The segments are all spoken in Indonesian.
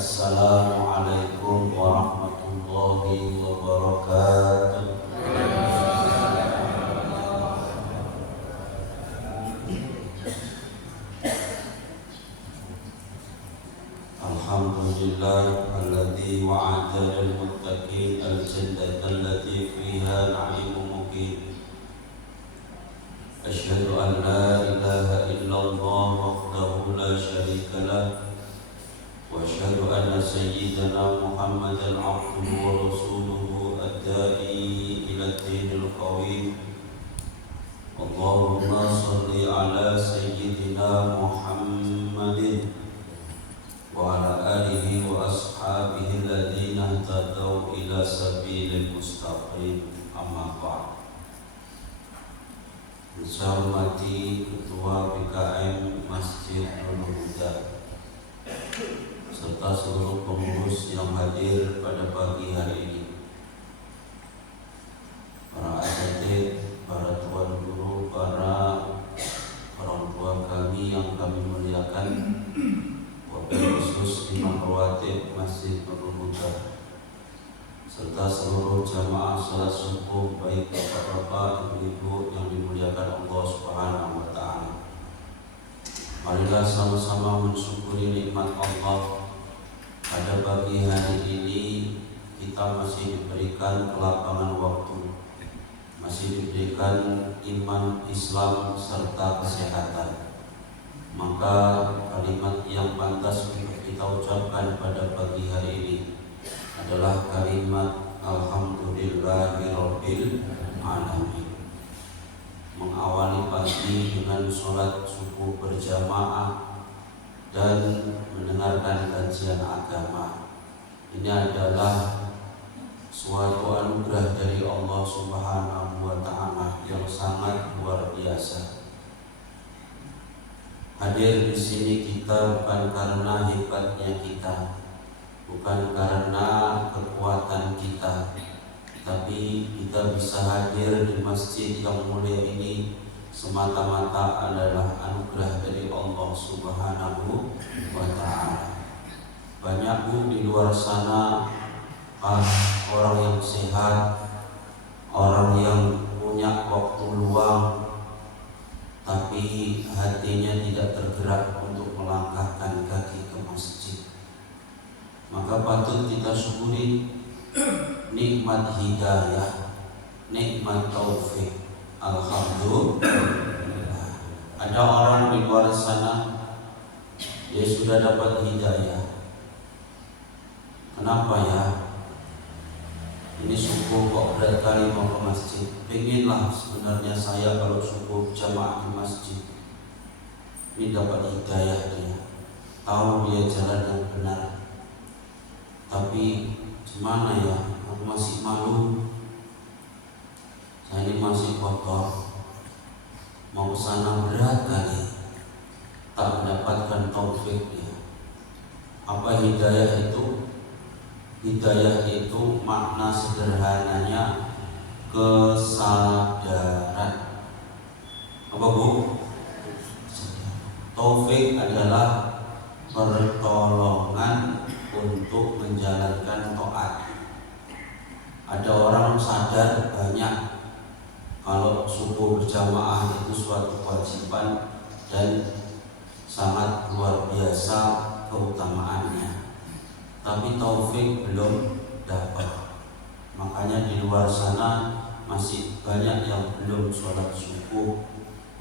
Assalamualaikum warahmatullahi wabarakatuh. Alhamdulillah alladzi wa'ada lil muttaqin al-jannata allati fiha na'imun muqim. Asyhadu an la ilaha illallah wahdahu la syarika lah wa asyhadu anna sayyidana Muhammadan abduhu wa rasuluhu ad-da'i ila dinil qawim. Allahumma shalli ala sayyidina Muhammadin wa ala alihi wa ashabihi alladhina ihtadaw ila sabilil mustaqim. Amma ba'd. Saya hormati Ketua BKM Masjid Nurul Huda serta seluruh pengurus yang hadir pada pagi hari ini, para asatidz, para tuan guru, para orang tua kami yang kami muliakan, wabil khusus Imam Rawatib Masjid Nurul Huda, serta seluruh jamaah salat subuh, baik bapak-bapak, ibu-ibu yang dimuliakan Allah Subhanahu wa taala. Marilah sama-sama mensyukuri nikmat Allah. Pada pagi hari ini kita masih diberikan kelapangan waktu, masih diberikan iman, Islam serta kesehatan. Maka kalimat yang pantas untuk kita ucapkan pada pagi hari ini adalah kalimat Alhamdulillahirabbil alamin. Mengawali pagi dengan sholat subuh berjamaah dan mendengarkan kajian agama, ini adalah suatu anugerah dari Allah Subhanahu wa taala yang sangat luar biasa. Hadir di sini kita bukan karena hebatnya kita, bukan karena kekuatan kita, tapi kita bisa hadir di masjid yang mulia ini semata-mata adalah anugerah dari Allah Subhanahu wa ta'ala. Banyak di luar sana orang yang sehat, orang yang punya waktu luang, tapi hatinya tidak tergerak untuk melangkahkan kaki ke masjid. Maka patut kita syukuri nikmat hidayah, nikmat taufik. Alhamdulillah. Ada orang di luar sana, dia sudah dapat hidayah. Kenapa ya? Ini subuh kok berat kali mau ke masjid. Pengenlah sebenarnya saya kalau subuh jamaah di masjid. Ini dapat hidayah dia, tahu dia jalan yang benar. Tapi gimana ya, aku masih malu, saya ini masih kotor, mau kesana berat kali, tak mendapatkan taufik dia. Apa hidayah itu? Hidayah itu makna sederhananya kesadaran. Apa bu? Taufik adalah pertolongan untuk menjalankan taat. Ada orang sadar banyak kalau subuh berjamaah itu suatu kewajiban dan sangat luar biasa keutamaannya, tapi taufik belum dapat. Makanya di luar sana masih banyak yang belum sholat subuh,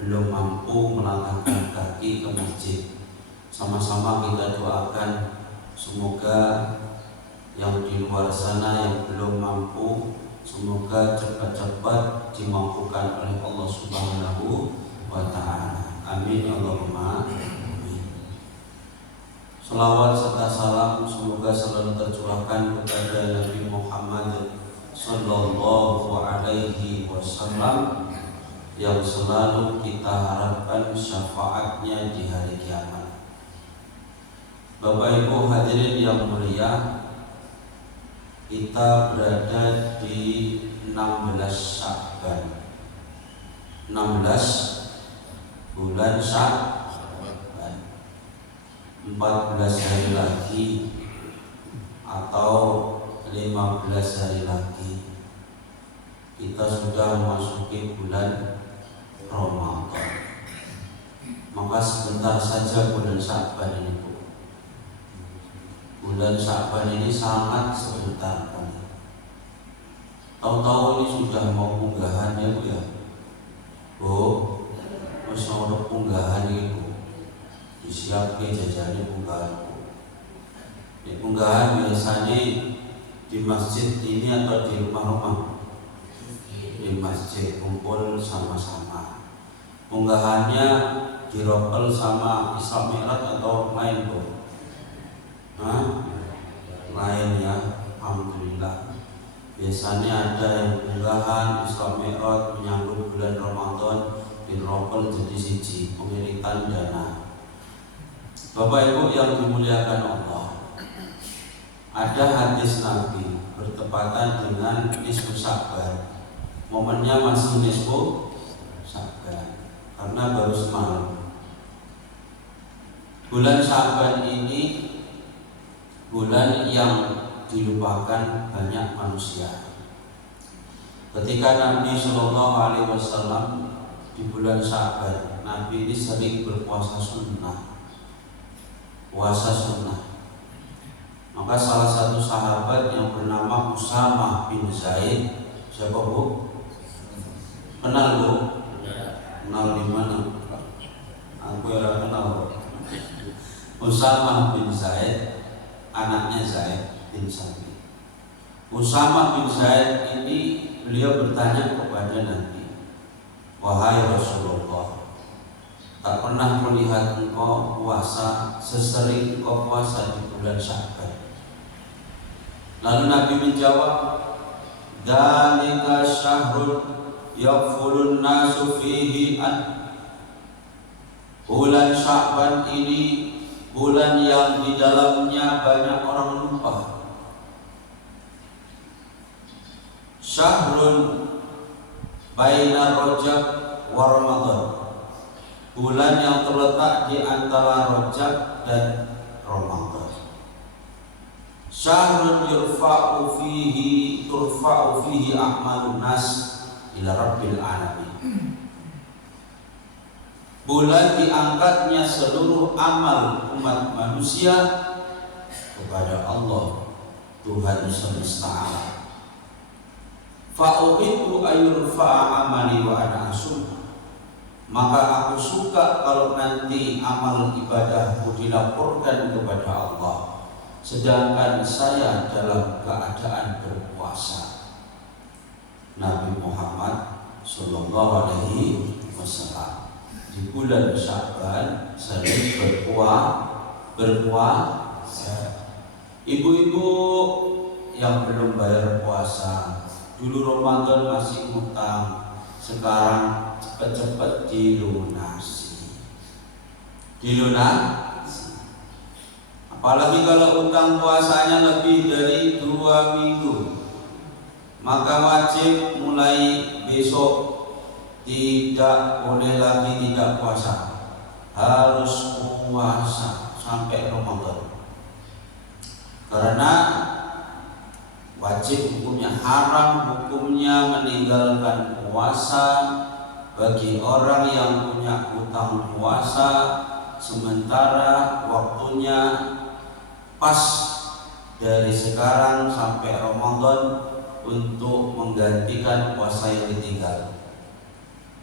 belum mampu melangkahkan kaki ke masjid. Sama-sama kita doakan semoga yang di luar sana yang belum mampu, semoga cepat-cepat dimampukan oleh Allah Subhanahu wa ta'ala. Amin Allahumma amin. Salawat serta salam semoga selalu tercurahkan kepada Nabi Muhammad sallallahu alaihi wasallam yang selalu kita harapkan syafaatnya di hari kiamat. Bapak Ibu hadirin yang mulia, kita berada di 16 Sya'ban, 16 bulan Sya'ban, 14 hari lagi atau 15 hari lagi kita sudah memasuki bulan Ramadan. Maka sebentar saja bulan Sya'ban ini, Bu. Bulan Sya'ban ini sangat sebentar kali. Tahu-tahu ini sudah mau unggahan ya Bu ya. Bu, wis ono unggahan iki Bu. Disiapke jajane unggahan. Di unggahan biasanya di masjid ini atau di rumah-rumah? Di masjid, kumpul sama-sama. Unggahannya dirokel sama Isra Mi'raj atau lain Bu? Lain ya, alhamdulillah. Biasanya ada yang unggahan Isra Mi'raj menyambut bulan Ramadan dirokel jadi siji, pengiritan dana. Bapak Ibu yang dimuliakan Allah, ada hadis Nabi bertepatan dengan nisfu Sya'ban. Momennya masih nisfu Sya'ban karena baru semalam. Bulan Sya'ban ini bulan yang dilupakan banyak manusia. Ketika Nabi Shallallahu Alaihi Wasallam di bulan Sya'ban, Nabi ini sering berpuasa sunnah, puasa sunnah. Maka salah satu sahabat yang bernama Usamah bin Zaid, siapa Bu? Kenal Bu? Kenal di mana? Aku ya kenal. Usamah bin Zaid, anaknya Zaid bin Sabit. Usamah bin Zaid ini beliau bertanya kepada Nabi, wahai Rasulullah, tak pernah melihat engkau puasa sesering engkau puasa di bulan Sya'ban. Lalu Nabi menjawab, dzalika syahrun yaghfulun nasu fihi an. Bulan Sya'ban ini bulan yang di dalamnya banyak orang lupa. Syahrun baina Rajab wa Ramadan, bulan yang terletak di antara Rajab dan Ramadan. Syahrun turfa'u fihi a'malun nas ila rabbil alamin. Bulan diangkatnya seluruh amal umat manusia kepada Allah Tuhan semesta alam. Fa'uhibbu ayurfa'a amali wa ana asum. Maka aku suka kalau nanti amal ibadahku dilaporkan kepada Allah, sedangkan saya dalam keadaan berpuasa. Nabi Muhammad Sallallahu Alaihi Wasallam di bulan Sya'ban sering berpuasa. Ibu-ibu yang belum bayar puasa, dulu Ramadan masih utang, sekarang cepat-cepat dilunasi. Apalagi kalau utang puasanya lebih dari 2 minggu, maka wajib mulai besok tidak boleh lagi tidak puasa, harus puasa sampai Ramadan. Karena wajib hukumnya, haram hukumnya meninggalkan puasa bagi orang yang punya utang puasa sementara waktunya pas dari sekarang sampai Ramadan untuk menggantikan puasa yang ditinggal.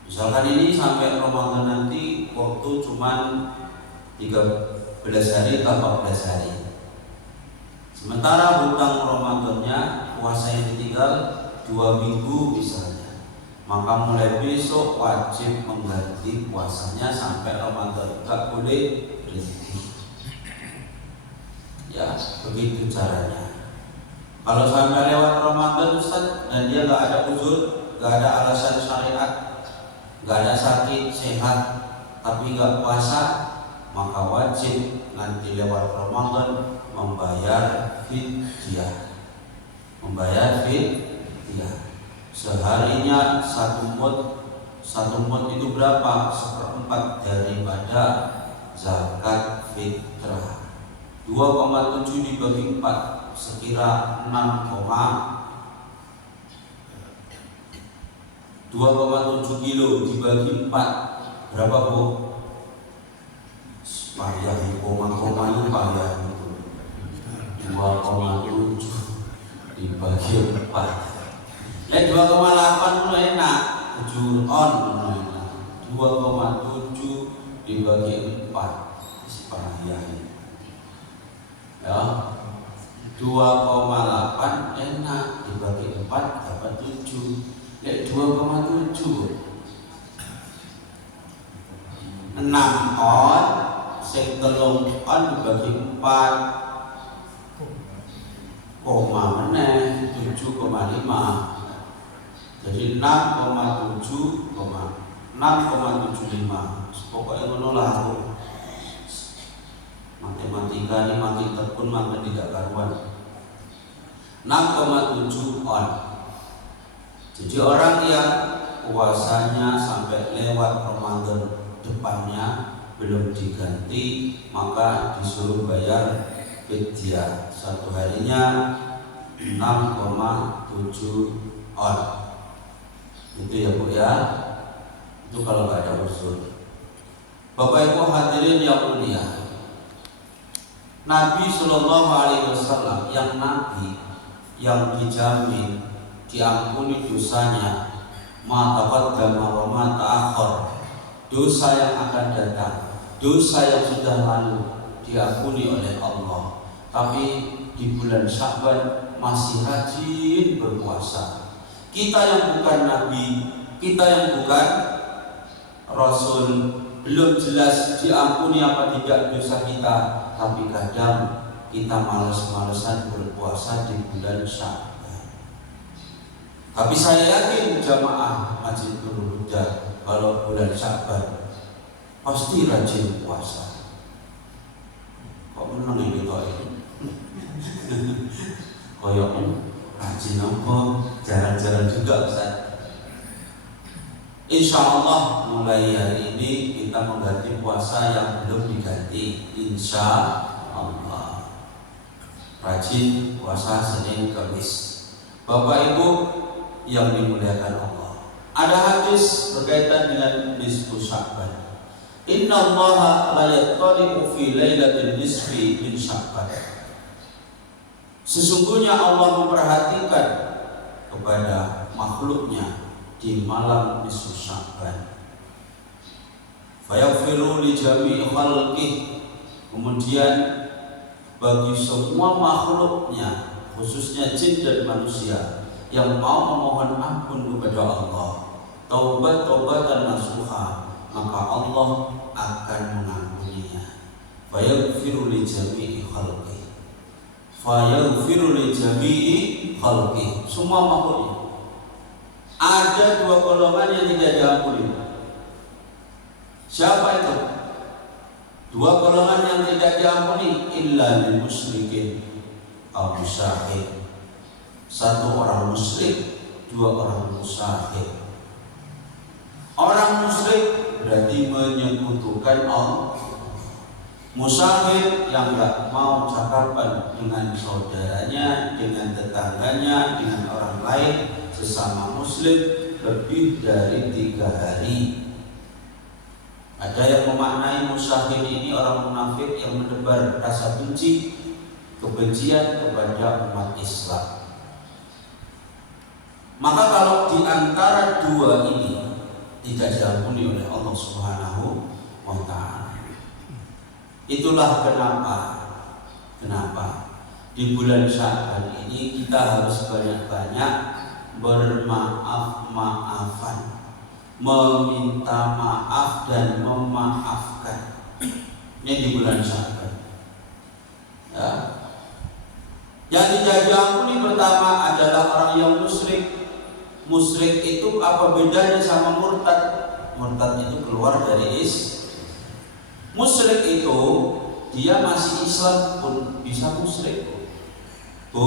Misalkan ini sampai Ramadan nanti waktu cuma 13 hari atau 14 hari. Sementara hutang Ramadannya puasa yang ditinggal 2 minggu misalnya, maka mulai besok wajib mengganti puasanya sampai Ramadan, tak boleh berhenti. Ya, begitu caranya. Kalau sampai lewat Ramadan Ustaz dan dia nggak ada uzur, nggak ada alasan syariat, nggak ada sakit, sehat, tapi nggak puasa, maka wajib nanti lewat Ramadan membayar fidyah. Seharinya 1 mud. 1 mud itu berapa? 1/4 daripada zakat fitrah. 2,7 dibagi 4 sekira 2,7 kilo dibagi 4 berapa Bu? Payah koma-koma payah itu 2,7 dibagi 4 2,8 itu enak 7 on enak 2,7 dibagi 4 payah ya 2,8 enak dibagi 4 dapat 7 2,7 6 on sing telung on dibagi 4 koma meneh 7,5 jadi 6,75 pokoknya ngono lah matematika ini makin tekun makin tidak karuan 6,7 on. Jadi orang yang puasanya sampai lewat Ramadan depannya belum diganti maka disuruh bayar fidyah satu harinya 6,7 on. Itu ya Bu ya. Itu kalau nggak ada usul. Bapak Ibu hadirin yang mulia, Nabi Shallallahu Alaihi Wasallam yang dijamin diampuni dosanya ma taqaddama wa ma ta'akhkhar, dosa yang akan datang, dosa yang sudah lalu diampuni oleh Allah. Tapi di bulan Sya'ban masih rajin berpuasa. Kita yang bukan Nabi, kita yang bukan Rasul, belum jelas diampuni apa tidak dosa kita, tapi kadang kita malas-malesan berpuasa di bulan Sya'ban. Tapi saya yakin jamaah Masjidul Huda kalau bulan Sya'ban pasti rajin puasa. Kok menang ini kok ini? Koyok rajin apa? Jarang-jarang juga Ustaz. Insya Allah mulai hari ini kita mengganti puasa yang belum diganti. Insya Allah rajin puasa Senin Kamis. Bapak Ibu yang dimuliakan Allah, ada hadis berkaitan dengan nisfu Sya'ban. Inna Allah la yattali'u fi lailatin nisfi min Sya'ban. Sesungguhnya Allah memperhatikan kepada makhluknya di malam nisfu Sya'ban. Fayaghfiru li jami'i khalqih, kemudian bagi semua makhluknya khususnya jin dan manusia yang mau memohon ampun kepada Allah, taubat-taubatan nasuha, maka Allah akan mengampuninya. Fayaghfiru li jami'i khalqih, fayaghfiru li jami'i khalqih, semua makhluknya. Ada dua golongan yang tidak diampuni. Siapa itu? Dua golongan yang tidak diampuni, illa lil musyrikin aw musyahid. Satu orang musyrik, dua orang musyahid. Orang musyrik berarti menyekutukan Allah. Musyahid yang enggak mau cakapan dengan saudaranya, dengan tetangganya, dengan orang lain sesama muslim lebih dari 3 hari. Ada yang memaknai musyahid ini orang munafik yang menebar rasa benci, kebencian kepada umat Islam. Maka kalau di antara dua ini tidak diampuni oleh Allah Subhanahu wa Ta'ala. Itulah kenapa di bulan Sya'ban ini kita harus banyak-banyak bermaaf-maafan, meminta maaf dan memaafkan. Ini di bulan Sya'ban. Ya. Yang tidak diampuni pertama adalah orang yang musyrik. Musyrik itu apa bedanya sama murtad? Murtad itu keluar dari musyrik itu dia masih Islam pun bisa musyrik. Bu,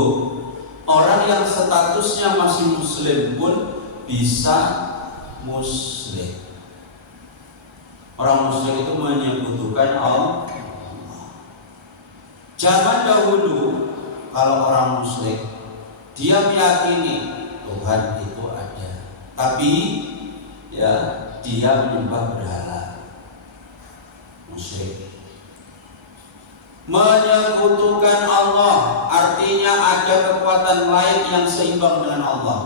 orang yang statusnya masih muslim pun bisa musyrik. Orang musyrik itu menyekutukan Allah. Zaman dahulu kalau orang musyrik dia meyakini Tuhan itu ada, tapi ya dia menyembah berhala. Musyrik menyekutukan Allah, artinya ada kekuatan lain yang seimbang dengan Allah.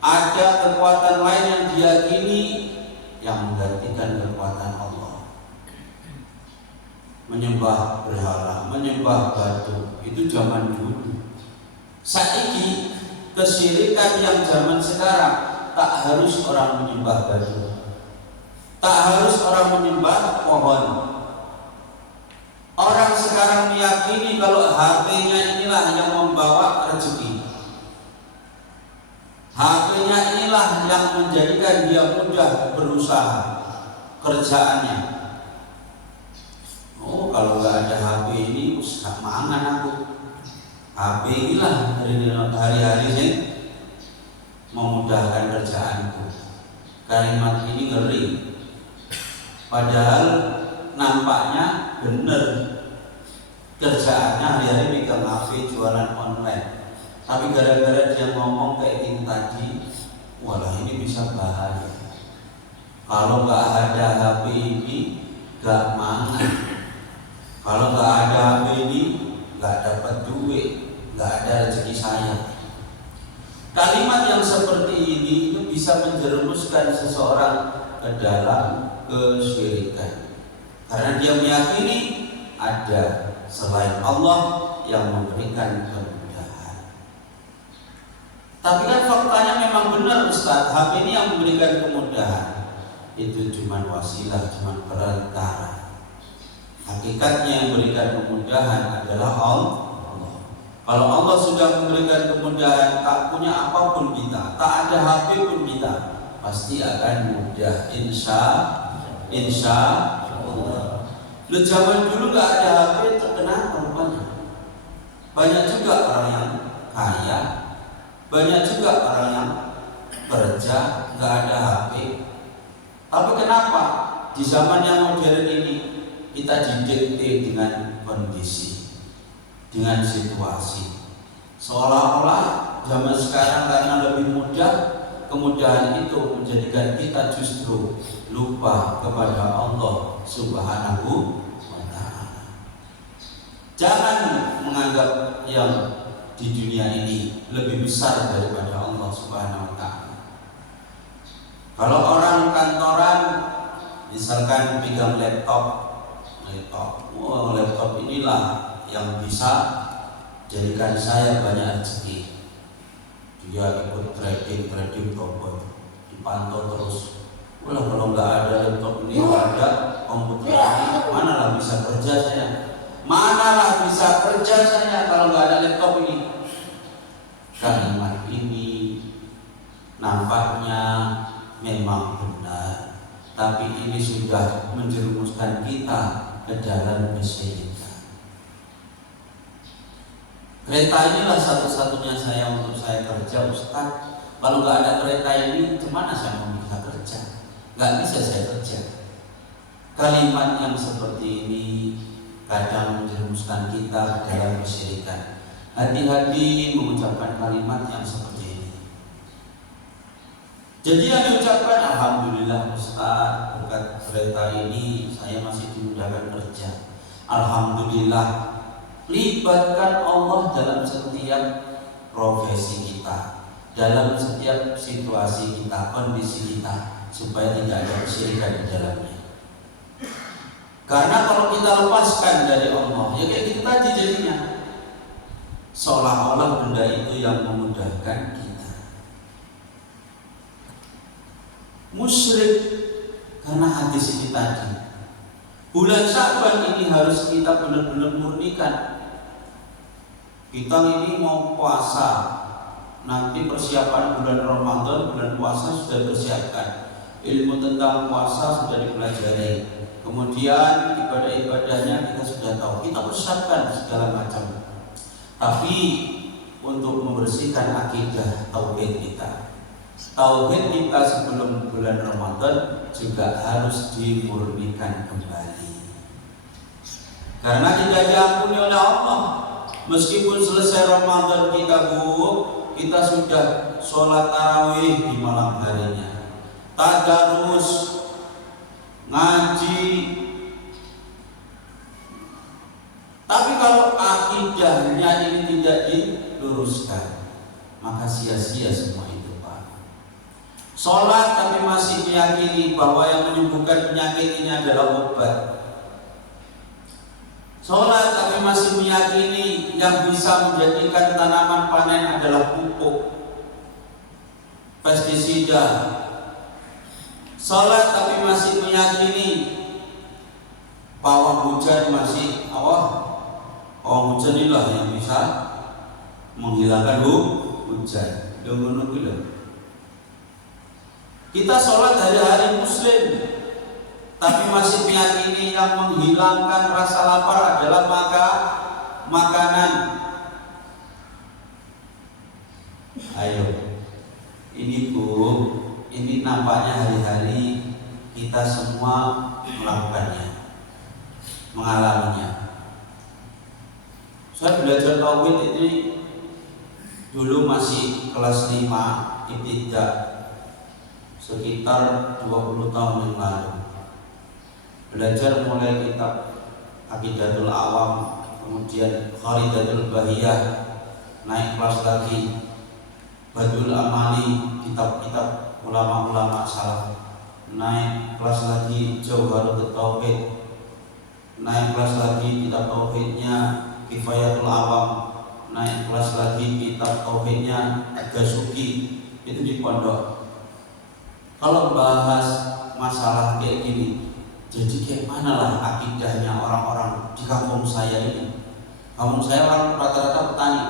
Ada kekuatan lain yang diyakini yang menggantikan kekuatan Allah. Menyembah berhala, menyembah batu, itu zaman dulu. Saiki kesyirikan yang zaman sekarang tak harus orang menyembah batu, tak harus orang menyembah pohon. Orang sekarang meyakini kalau HP-nya inilah yang membawa rezeki. HP-nya inilah yang menjadikan dia mudah berusaha kerjaannya. Oh, kalau nggak ada HP ini, gak mangan aku. HP inilah hari-hari ini memudahkan kerjaanku. Kalimat ini ngeri. Padahal nampaknya benar kerjaannya hari-hari megang HP, jualan online. Tapi gara-gara dia ngomong kayak gini tadi, walah ini bisa bahaya. Kalau nggak ada HP ini, nggak mangan. Kalau nggak ada HP ini, nggak dapat duit, nggak ada rezeki saya. Kalimat yang seperti ini itu bisa menjerumuskan seseorang ke dalam kesyirikan, karena dia meyakini ada selain Allah yang memberikan kemudahan. Tapi kan faktanya memang benar Ustaz, HP ini yang memberikan kemudahan. Itu cuma wasilah, cuma perantara. Hakikatnya yang memberikan kemudahan adalah Allah. Kalau Allah sudah memberikan kemudahan, tak punya apapun kita, tak ada HP pun kita, pasti akan mudah, insya Allah. Lu zaman dulu nggak ada HP, terkenal rupanya. Banyak juga orang yang kaya, banyak juga orang yang kerja nggak ada HP. Tapi kenapa di zaman yang modern ini kita didikte dengan kondisi, dengan situasi, seolah-olah zaman sekarang karena lebih mudah, kemudahan itu menjadikan kita justru lupa kepada Allah Subhanahu wa ta'ala. Jangan menganggap yang di dunia ini lebih besar daripada Allah Subhanahu wa ta'ala. Kalau orang kantoran misalkan pegang laptop inilah yang bisa jadikan saya banyak rezeki. Dia ikut trading robot, dipantau terus. Kalau nggak ada laptop ini, nggak ada komputer ini, manalah bisa kerja saya? Manalah bisa kerja saya kalau nggak ada laptop ini? Kalimat ini nampaknya memang benar, tapi ini sudah menjerumuskan kita ke dalam kesyirikan. Kereta inilah satu-satunya saya untuk saya kerja, Ustaz. Kalau nggak ada kereta ini, gimana saya mau bisa kerja? Nggak bisa saya kerja. Kalimat yang seperti ini kadang menjerumuskan kita ke dalam kesyirikan. Hati-hati mengucapkan kalimat yang seperti ini. Jadi yang diucapkan, alhamdulillah Ustaz, berkat kereta ini saya masih dimudahkan kerja. Alhamdulillah. Libatkan Allah dalam setiap profesi kita, dalam setiap situasi kita, kondisi kita, supaya tidak ada kesyirikan di dalamnya. Karena kalau kita lepaskan dari Allah, ya kayak gitu tadi jadinya, seolah-olah benda itu yang memudahkan kita. Musyrik karena hadis ini tadi. Bulan Sya'ban ini harus kita benar-benar murnikan. Kita ini mau puasa, nanti persiapan bulan Ramadan, bulan puasa sudah dipersiapkan. Ilmu tentang puasa sudah dipelajari. Kemudian ibadah-ibadahnya kita sudah tahu. Kita persiapkan segala macam. Tapi untuk membersihkan akidah tauhid kita, tauhid kita sebelum bulan Ramadan juga harus dimurnikan kembali. Karena tidak diampuni oleh Allah. Meskipun selesai Ramadan kita kita sudah sholat tarawih di malam harinya, tadarus, ngaji. Tapi kalau akidahnya ini tidak diluruskan, maka sia-sia semua itu, Pak. Sholat tapi masih meyakini bahwa yang menyembuhkan penyakit ini adalah obat. Sholat tapi masih meyakini yang bisa menjadikan tanaman panen adalah pupuk, pestisida. Sholat tapi masih meyakini bahwa hujan masih hujan inilah yang bisa menghilangkan hujan. Kita sholat hari-hari Muslim, tapi masih meyakini yang menghilangkan rasa lapar adalah makanan. Ayo, ini ini nampaknya hari-hari kita semua melakukannya, mengalaminya. Saya belajar tauhid ini dulu masih kelas 5 ibtidah, sekitar 20 tahun yang lalu. Belajar mulai kitab Aqidatul Awam, kemudian Kharidatul Bahiyah, naik kelas lagi Badul Amali, kitab-kitab ulama-ulama salaf, naik kelas lagi Jauharut Tauhid, naik kelas lagi kitab tauhidnya Kifayatul Awam, naik kelas lagi kitab tauhidnya Ad-Dasuki. Itu di pondok. Kalau bahas masalah kayak gini, jadi kayak mana lah akidahnya orang-orang di kampung saya ini. Kampung saya orang rata-rata petani,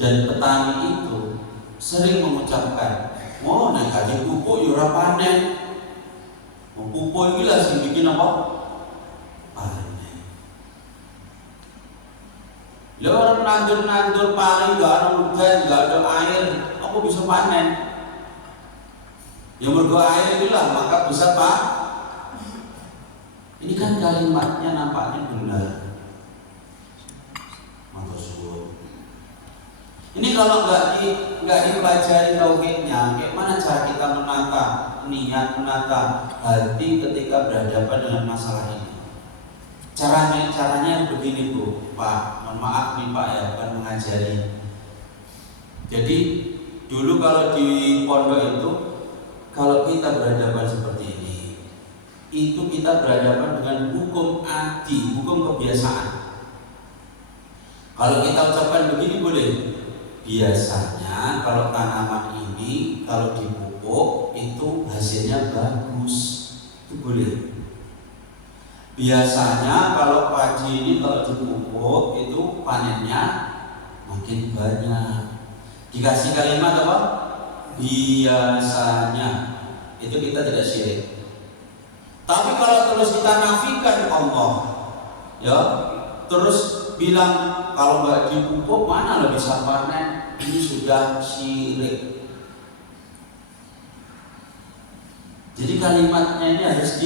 dan petani itu sering mengucapkan, naik haji pupuk yura panen. Pupuk ini lah sih bikin apa? Panen. Lalu orang nandur paling gak ada hujan, gak ada air, aku bisa panen. Yang berdoa air itulah maka bisa Pak. Ini kan kalimatnya nampaknya benar. Maksud. Ini kalau nggak dipelajari tauhidnya, kayak mana cara kita menata niat, menata hati ketika berhadapan dengan masalah ini? Caranya begini Bu, Pak. Mohon maaf nih Pak ya, bukan mengajari. Jadi dulu kalau di pondok itu, kalau kita berhadapan seperti ini, itu kita berhadapan dengan hukum adi, hukum kebiasaan. Kalau kita ucapkan begini boleh. Biasanya kalau tanaman ini kalau dipupuk itu hasilnya bagus, itu boleh. Biasanya kalau padi ini kalau dipupuk itu panennya makin banyak. Dikasih kalimat apa? Biasanya. Itu kita tidak syirik. Tapi kalau terus kita nafikan Allah, ya, terus bilang kalau nggak dipupuk mana lebih bisa panen, ini sudah syirik. Jadi kalimatnya ini harus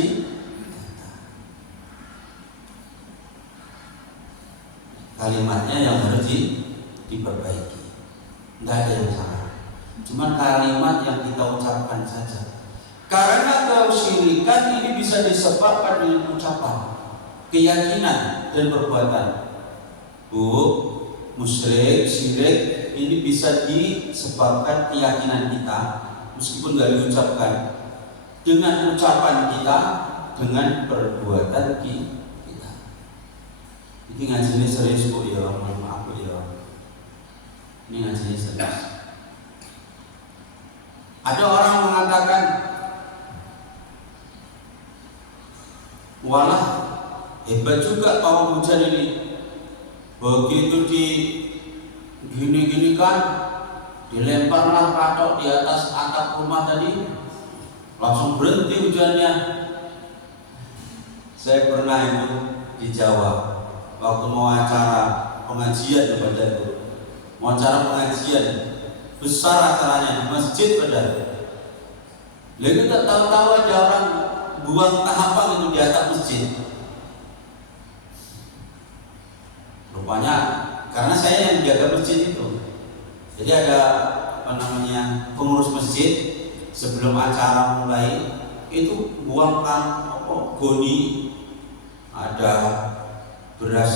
kalimatnya yang harus diperbaiki. Nggak ada yang salah. Cuman kalimat yang kita ucapkan saja. Karena kesyirikan ini bisa disebabkan dengan ucapan, keyakinan dan perbuatan. Musyrik, syirik ini bisa disebabkan keyakinan kita meskipun nggak diucapkan, dengan ucapan kita, dengan perbuatan kita. Ini ngajinya serius Bu ya, maaf Bu ya. Ini ngajinya serius. Ada orang mengatakan, walah hebat juga pawang hujan ini. Begitu gini kan, dilemparlah katok di atas atap rumah tadi, langsung berhenti hujannya. Saya pernah itu di Jawa, waktu mau acara pengajian kepada itu, mau acara pengajian besar acaranya di masjid pada. Lalu kita tahu-tahu ada orang buang tahapan itu di atap masjid. Rupanya karena saya yang menjaga masjid itu, jadi ada pengurus masjid sebelum acara mulai itu buangkan goni, ada beras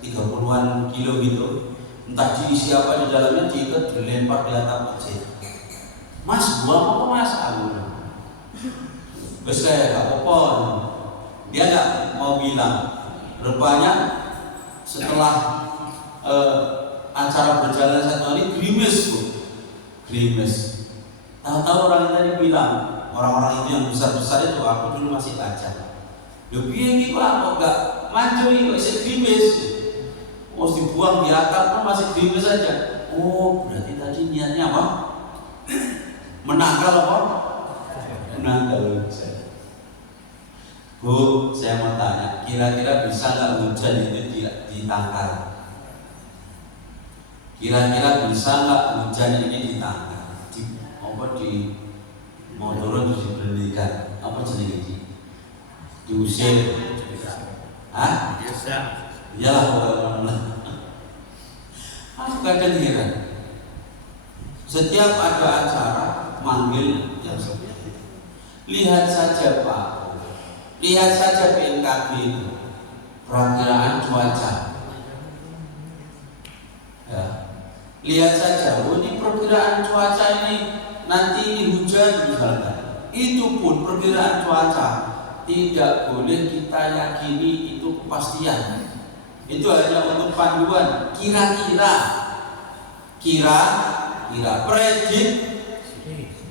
30-an kilo gitu, entah diisi apa di dalamnya, diikat dilempar di atap masjid. Mas, buang apa mas? Terus saya gak apa-apa. Dia gak mau bilang. Rupanya setelah acara berjalan 1 hari, grimes bu, grimes. Tahu-tahu orang tadi bilang, orang-orang itu yang besar-besar itu, aku dulu masih baca. Loh piye iki Pak, kok gak maju iki kok isih grimes. Oh dibuang di atap kan masih grimes saja. Oh berarti tadi niatnya apa? Menangkal apa? Menangkal. Bu, saya mau tanya, kira-kira bisa nggak hujan itu ditangkal? Kira-kira bisa nggak hujan ini ditangkal? Mau turun terus dibelikan? Apa jenis ini? Diusir? Hah? Iyalah pokoknya. Aku kadang heran. Setiap ada acara manggil yang seperti itu. Lihat saja Pak. Lihat saja BMKG itu perakiraan cuaca. Ya. Lihat saja, ini perkiraan cuaca ini nanti ini hujan misalnya. Itu pun perkiraan cuaca tidak boleh kita yakini itu kepastian. Itu hanya untuk panduan. Kira-kira predik.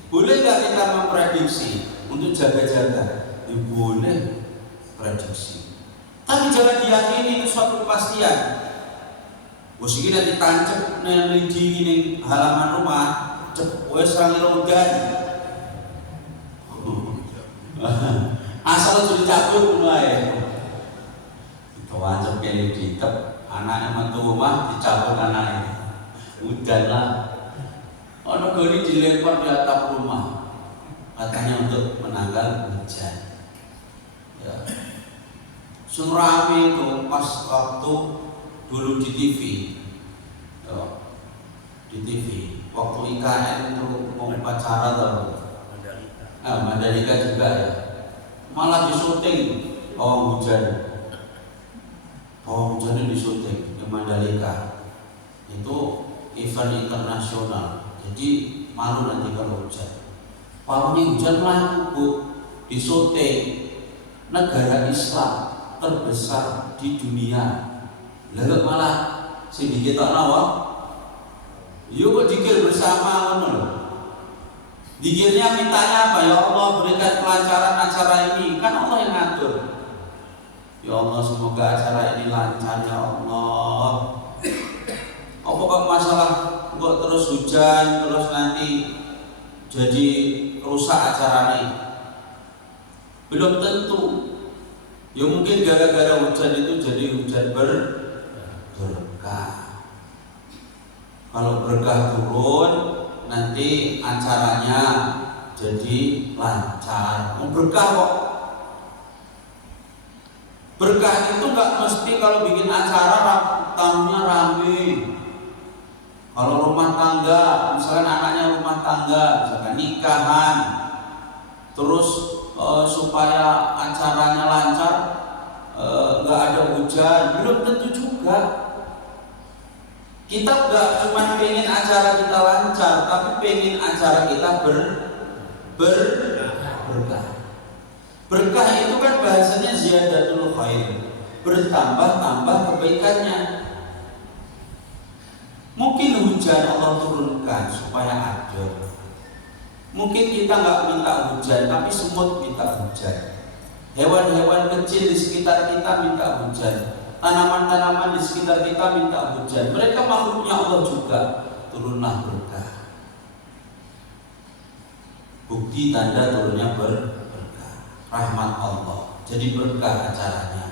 Boleh nggak kita memprediksi untuk jaga-jaga? Boleh prediksi, tapi jangan diyakini itu suatu kepastian. Bos ini nanti tancap di halaman rumah, wes serang rogan, asal sudah cabut mulai. Itu tancap yang ditep, anaknya mantu rumah dicabut anaknya, udahlah. Ono goni dilempar di atap rumah, katanya untuk menanggal hujan. Ya. Tsunami itu pas waktu dulu di TV, ya. Di TV waktu IKN itu mau upacara atau Mandalika juga ya, malah disyuting pawang hujan di syuting di Mandalika. Itu event internasional, jadi malu nanti kalau hujan. Pawang hujan melaku bu, di syuting negara Islam terbesar di dunia. Lalu malah sedikit nawa. Yuk kok dikir bersama menurut. Dikirnya mintanya apa? Ya Allah berikan kelancaran acara ini. Kan Allah yang ngatur. Ya Allah semoga acara ini lancar ya Allah. Apa kok masalah kok terus hujan terus nanti jadi rusak acara ini? Belum tentu. Ya mungkin gara-gara hujan itu jadi hujan berkah. Kalau berkah turun, nanti acaranya jadi lancar. Berkah kok. Berkah itu nggak mesti kalau bikin acara tamunya rame. Kalau rumah tangga, misalkan anaknya rumah tangga, misalkan nikahan, terus supaya acaranya lancar, nggak ada hujan, belum tentu juga. Kita nggak cuma pengen acara kita lancar, tapi pengen acara kita berkah. Berkah itu kan bahasanya ziyadatul khair, bertambah-tambah kebaikannya. Mungkin hujan Allah turunkan supaya ada. Mungkin kita nggak minta hujan, tapi semut minta hujan. Hewan-hewan kecil di sekitar kita minta hujan. Tanaman-tanaman di sekitar kita minta hujan. Mereka makhluknya Allah juga. Turunlah berkah. Bukti tanda turunnya berkah, rahmat Allah. Jadi berkah acaranya.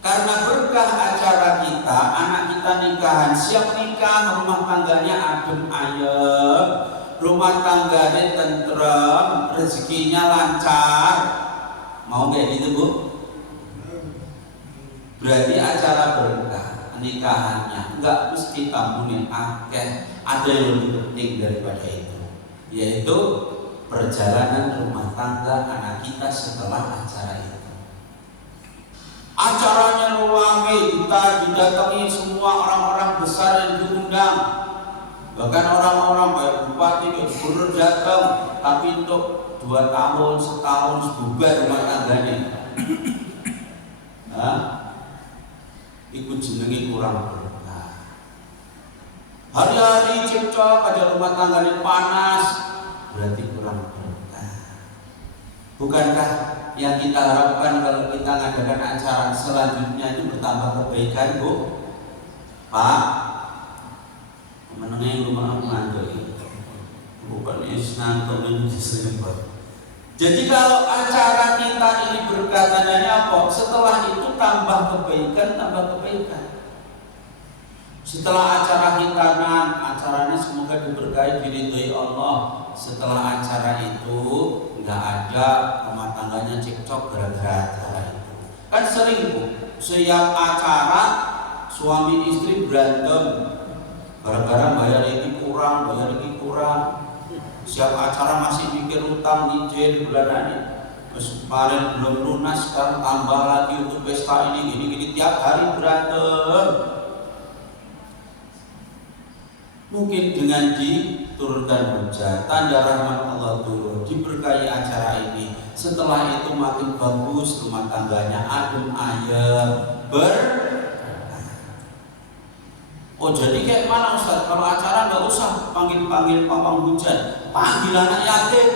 Karena berkah acara kita, anak kita nikahan, siap nikah, rumah tangganya adem ayem, rumah tangganya tentrem, rezekinya lancar. Mau kayak gitu bu? Berarti acara berkah. nikahannya, enggak mesti tamunin akeh. Ada yang lebih penting daripada itu, yaitu perjalanan rumah tangga anak kita setelah acara itu. Acaranya ramai, kita didatangi semua orang-orang besar yang diundang, bahkan orang-orang kayak bupati, kayak gubernur datang, tapi untuk 2 tahun, setahun bubar rumah tangganya. Ikut jenengi kurang berkah. Hari-hari cekcok aja rumah tangganya panas, berarti kurang berkah. Bukankah yang kita harapkan kalau kita mengadakan acara selanjutnya itu bertambah kebaikan, Bu? Pak, menengah rumah menantu, bukan isnanto dan disebut. Jadi kalau acara kita ini berkah tandanya apa? Setelah itu tambah kebaikan, tambah kebaikan. Setelah acara hitanan, acaranya semoga diberkahi diridhoi Allah. Setelah acara itu nggak ada rumah tangganya cekcok gara-gara acara itu. Kan sering, Bu, setiap acara suami istri berantem gara-gara bayar ini kurang. Siap acara masih mikir utang nyicil bulanan ini. Terus kemarin belum lunas, sekarang tambah lagi untuk pesta ini gini tiap hari berantem. Mungkin dengan diturunkan hujan, tanda rahmat Allah turun, diberkahi acara ini. Setelah itu makin bagus rumah tangganya, adem ayem, Oh jadi kayak mana Ustaz? Kalau acara nggak usah panggil pawang hujan, panggil anak yatim,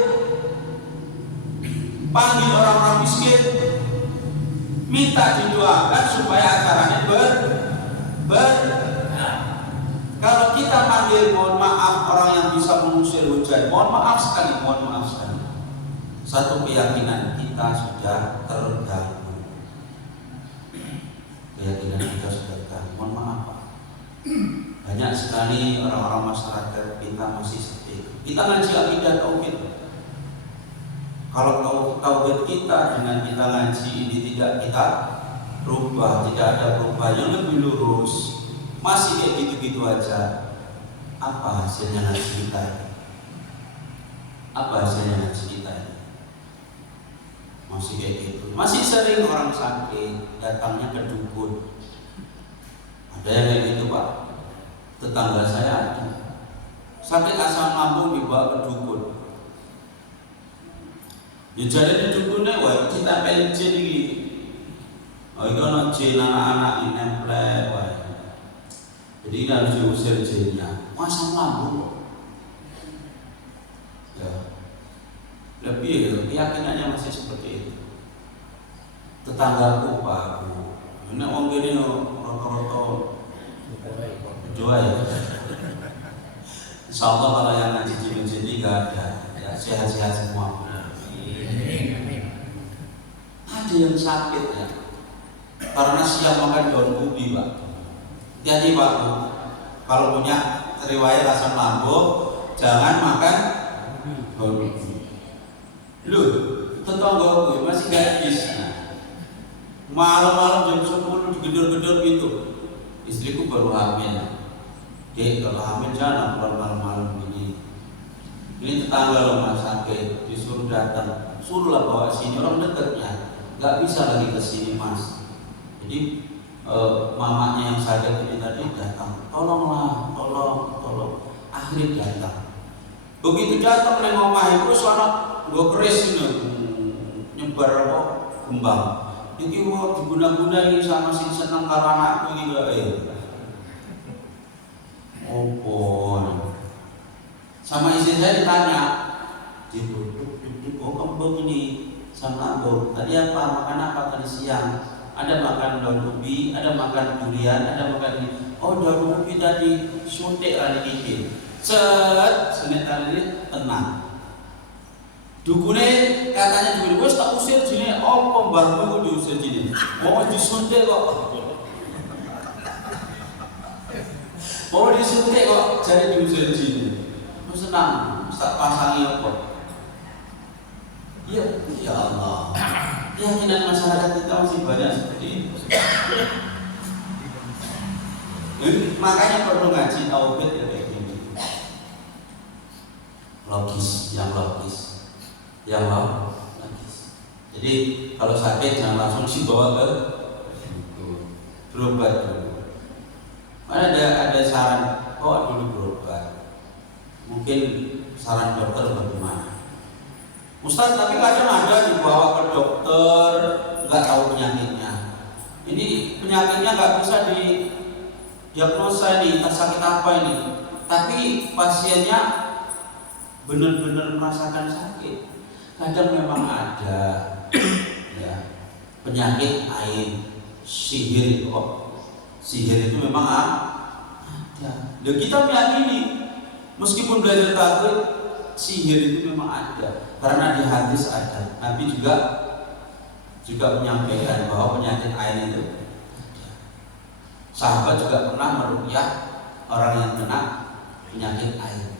panggil orang-orang miskin, minta didoakan supaya acaranya Kalau kita panggil mohon maaf orang yang bisa mengusir hujan, mohon maaf sekali. Satu keyakinan kita sudah terganggu. Mohon maaf. Banyak sekali orang-orang masyarakat kita masih seperti itu. Kita ngaji akidah tauhid. Kalau tauhid kita dengan kita ngaji ini tidak kita rubah, tidak ada perubahan yang lebih lurus, masih kayak gitu-gitu aja. Apa hasilnya ngaji kita ini? Apa hasilnya ngaji kita ini? Masih kayak gitu. Masih sering orang sakit datangnya ke dukun. Ada yang kayak gitu, Pak. Tetangga saya ada sakit asam lambung dibawa ke dukun. Jadi dukunnya, wah kita pelin jin ini. Oh itu anak jin anak-anak ini nempel, wah. Jadi ini harus diusir jinnya. Asam lambung, ya. Lebih keyakinannya masih seperti itu. Tetanggaku, Pak, ini orang gini roto-roto doa ya. Insya Allah kalau yang ngaji jin gak ada, ya sehat-sehat semua. Ada yang sakit ya, karena siap makan daun ubi, Pak. Jadi Pak, kalau punya riwayat asam lambung, jangan makan daun ubi. Loh, tetangga masih gak habis. Malam-malam jam 10 digedor-gedor gitu. Istriku baru hamil. Dek, kalau hamil jangan keluar malam-malam ini. Ini tetangga rumah sakit, disuruh datang. Suruhlah bawa sini, orang dekatnya. Gak bisa lagi ke sini, Mas. Jadi mamanya yang sakit ini tadi datang. Tolonglah, tolong. Akhirnya datang. Begitu datang nengok omah itu sono gue keris ini nyebar apa kembang. Iki mau diguna-gunai sama si seneng karo anakku iki sama istri saya ditanya, oh kamu begini sama Ambo, tadi apa, makan apa tadi siang? Ada makan daun ubi, ada makan durian, ada makan ini. Oh daun ubi tadi suntik kali dikit. Senet tadi tenang. Dukune katanya dukune wis tak usir jine apa mbahmu diusir jine. Mau disuntik kok. Mau disuntik kok jadi diusir jine. Terus senang, tak pasangi apa? Ya Allah. Keyakinan masyarakat kita masih banyak seperti itu. Makanya perlu ngaji tauhid ya kayak gini. Logis, yang logis. Jadi kalau sakit jangan langsung dibawa ke berobat dulu. Ada saran, dulu berobat. Mungkin saran dokter bagaimana? Ustaz, tapi kadang ada dibawa ke dokter nggak tahu penyakitnya. Ini penyakitnya nggak bisa didiagnosa ini, sakit apa ini? Tapi pasiennya benar-benar merasakan sakit. Kadang memang ada ya, penyakit ain, sihir itu. Sihir itu memang ada. Dan kita meyakini meskipun belajar tauhid, sihir itu memang ada. Karena di hadis ada. Nabi juga menyampaikan bahwa penyakit ain itu ada. Sahabat juga pernah meruqyah orang yang kena penyakit ain.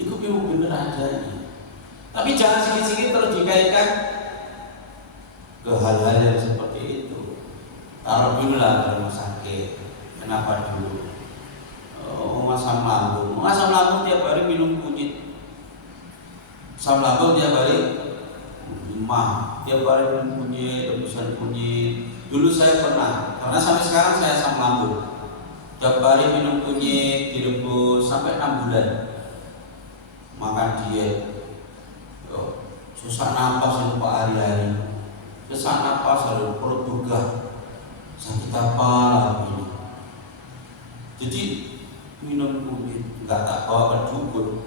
Itu memang benar adanya. Tapi jangan sedikit-sedikit terus dikaitkan ke hal-hal yang seperti itu. Taruh dulu lah ke rumah sakit. Kenapa dulu? Asam lambung tiap hari minum kunyit. Asam lambung tiap hari tiap hari minum kunyit, rebusan kunyit. Dulu saya pernah, karena sampai sekarang saya asam lambung. Tiap hari minum kunyit, direbus sampai 6 bulan. Makan diet. Susah napas itu Pak hari-hari. Sesak napas lalu perut begah. Sakit apa lagi? Jadi minum kunyit nggak tak bawa ke dukun.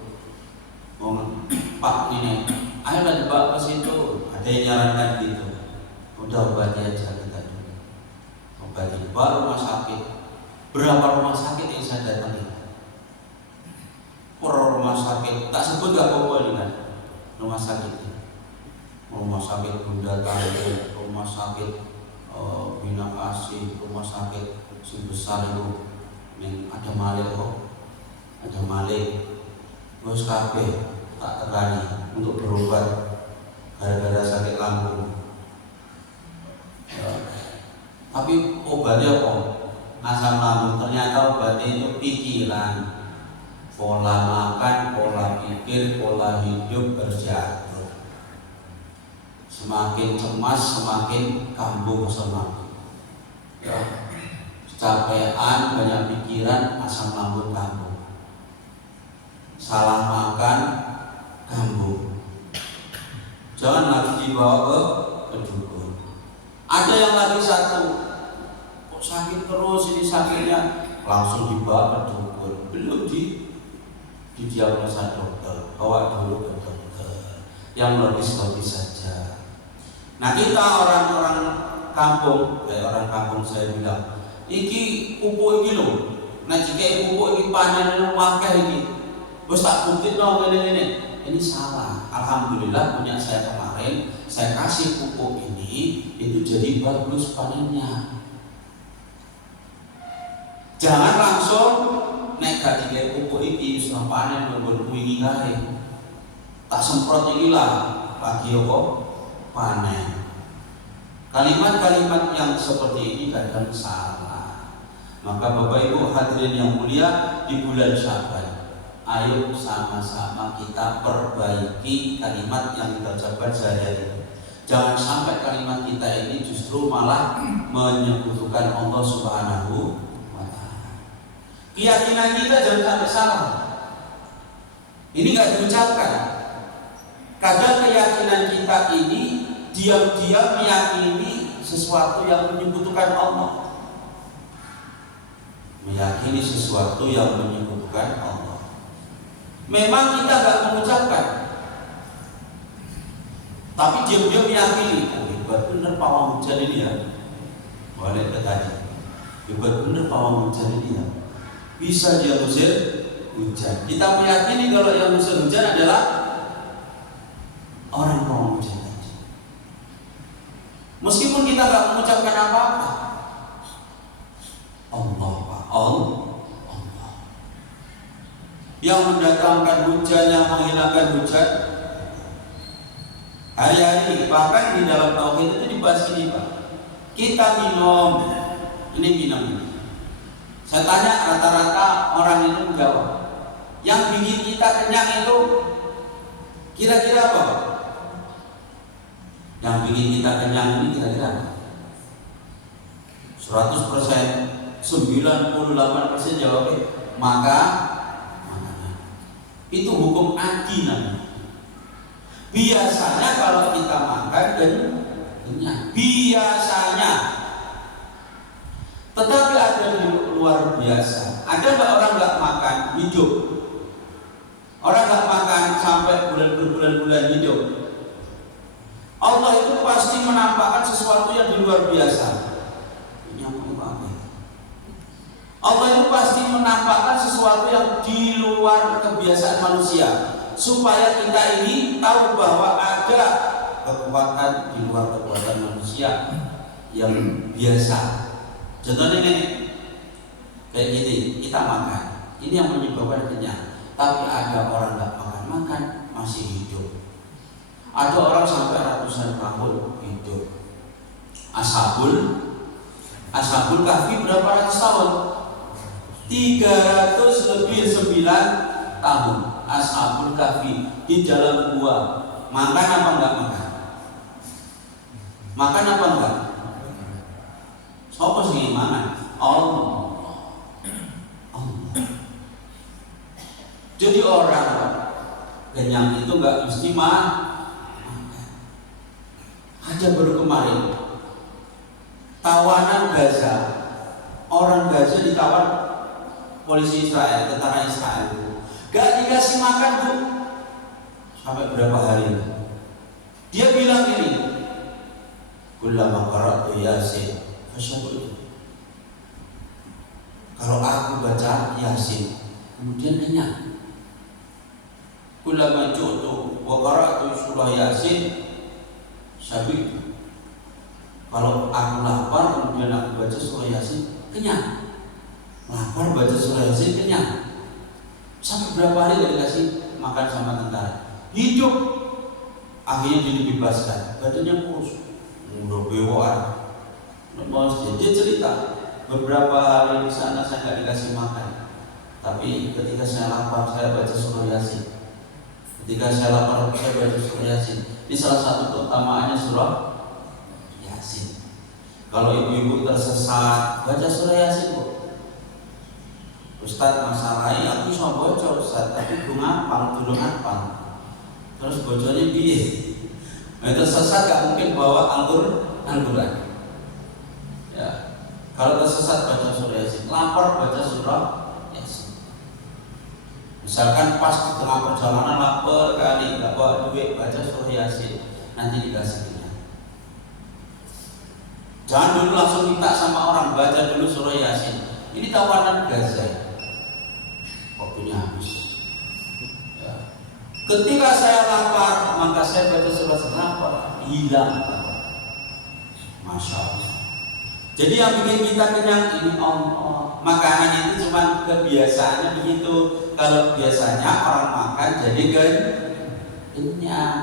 Pak ini, ayolah dibawa ke situ. Ada yang nyarankan gitu. Udah obati aja kita dulu. Obati baru rumah sakit. Berapa rumah sakit yang saya datangi? Rumah sakit tak sebut gak apa-apa dengan rumah sakit. Rumah sakit Bunda Tari, rumah sakit Bina Kasih, rumah sakit sing besar itu yang ada Malik terus kabeh tak terani untuk berobat gara-gara sakit lambung. Tapi obatnya apa? Asam lambung. Ternyata obatnya itu pikiran, pola makan, pola pikir, pola hidup berjatuh. Semakin cemas, semakin kambuh semakin. Capean, banyak pikiran, asam lambung kambuh. Salah makan, kambuh. Jangan lagi dibawa ke dukun. Ada yang lagi satu, kok sakit terus ini sakitnya, langsung dibawa ke dukun. Belum didiagnosa dokter, bawa dulu ke dokter. Yang logis-logis saja. Nah kita orang-orang kampung, kayak orang kampung saya bilang, iki pupuk iki lho. Nah jika pupuk iki panen wakah iki, wis tak buktikno ngene-ngene. Ini salah. Alhamdulillah punya saya kemarin, saya kasih pupuk ini, itu jadi bagus panennya. Jangan langsung nek gak dikek pupuk iki wis panen nggon kuwi kae. Tak semprot iki lah lagi apa? Panen. Kalimat-kalimat yang seperti ini kadang salah. Maka Bapak Ibu hadirin yang mulia, di bulan Syaban, ayo sama-sama kita perbaiki kalimat yang kita ucapkan sehari-hari. Jangan sampai kalimat kita ini justru malah menyekutukan Allah Subhanahu wa Ta'ala. Keyakinan kita jangan sampai salah. Ini nggak diucapkan. Kadang keyakinan kita ini diam-diam meyakini sesuatu yang menyekutukan Allah. Meyakini sesuatu yang menyekutukan Allah. Memang kita nggak mengucapkan, tapi diam-diam meyakini. Hebat bener pawang hujan ini ya. Balik ke tadi. Hebat bener pawang hujan ini ya. Bisa dia ngusir hujan. Kita meyakini kalau yang ngusir hujan adalah orang pawang hujan. Meskipun kita nggak mengucapkan apa-apa, Allah yang mendatangkan hujan, yang menghilangkan hujan hari-hari. Bahkan di dalam tauhid itu dibahas ini Pak. Kita minum, ini minum. Saya tanya rata-rata orang itu menjawab, yang bikin kita kenyang itu kira-kira apa? Yang bikin kita kenyang ini kira-kira apa? 100%, 98% jawabnya makanan. Itu hukum adi namanya. Biasanya kalau kita makan kenyang, biasanya. Tetapi ada yang luar biasa. Ada nggak orang nggak makan hidup? Orang nggak makan sampai berbulan-bulan hidup. Allah itu pasti menampakkan sesuatu yang di luar biasa. Allah itu pasti menampakkan sesuatu yang di luar kebiasaan manusia, supaya kita ini tahu bahwa ada kekuatan di luar kekuatan manusia yang biasa. Contohnya ini, kayak gini, kita makan, ini yang menyebabkan kenyang. Tapi ada orang nggak makan masih hidup. Ada orang sampai ratusan tahun hidup. Ashabul Kahfi berapa ratus tahun? 309 tahun. Ashabul Kahfi di dalam gua. Makan apa enggak makan? Makan apa enggak? Siapa sih makan? Allah. Jadi orang kenyang itu enggak mesti makan. Ada baru kemarin tawanan Gaza, orang Gaza ditawar polisi Israel, tentara Israel, gak dikasih makan tuh sampai berapa hari. Dia bilang ini, kullama qara'tu Yasin fasyabtu. Kalau aku baca Yasin kemudian kenyang. Kullama ju'tu wa qara'tu surah Yasin sabi. Kalau aku lapar kemudian aku baca surah Yasin kenyang. Lapar baca surah Yasin kenyang. Sampai berapa hari gak dikasih makan sama tentara? Hidup. Akhirnya dibebaskan. Badannya kurus, udah bewoan. Dia cerita, beberapa hari di sana saya gak dikasih makan. Tapi ketika saya lapar saya baca surah Yasin. Ketika saya lapar saya baca surah Yasin. Ini salah satu keutamaannya surah Yasin. Kalau ibu-ibu tersesat baca surah Yasin kok. Ustaz masalahnya aku bisa baca Ustaz, tapi belum ngapal. Terus bocornya piye? Nah, tersesat gak mungkin bawa Al-Quran. Ya. Kalau tersesat baca surah Yasin, lapar baca surah Yasin. Misalkan pas di tengah perjalanan lapar kali nggak bawa duit, baca surah Yasin, nanti dikasihnya. Jangan dulu langsung minta sama orang, baca dulu surah Yasin. Ini tawanan Gaza. Waktunya habis. Ya. Ketika saya lapar, maka saya baca surah lapar, hilang lapar. Masya Allah. Jadi yang bikin kita kenyang ini Allah. Makanan itu cuma kebiasaannya begitu. Kalau biasanya orang makan jadi kenyang.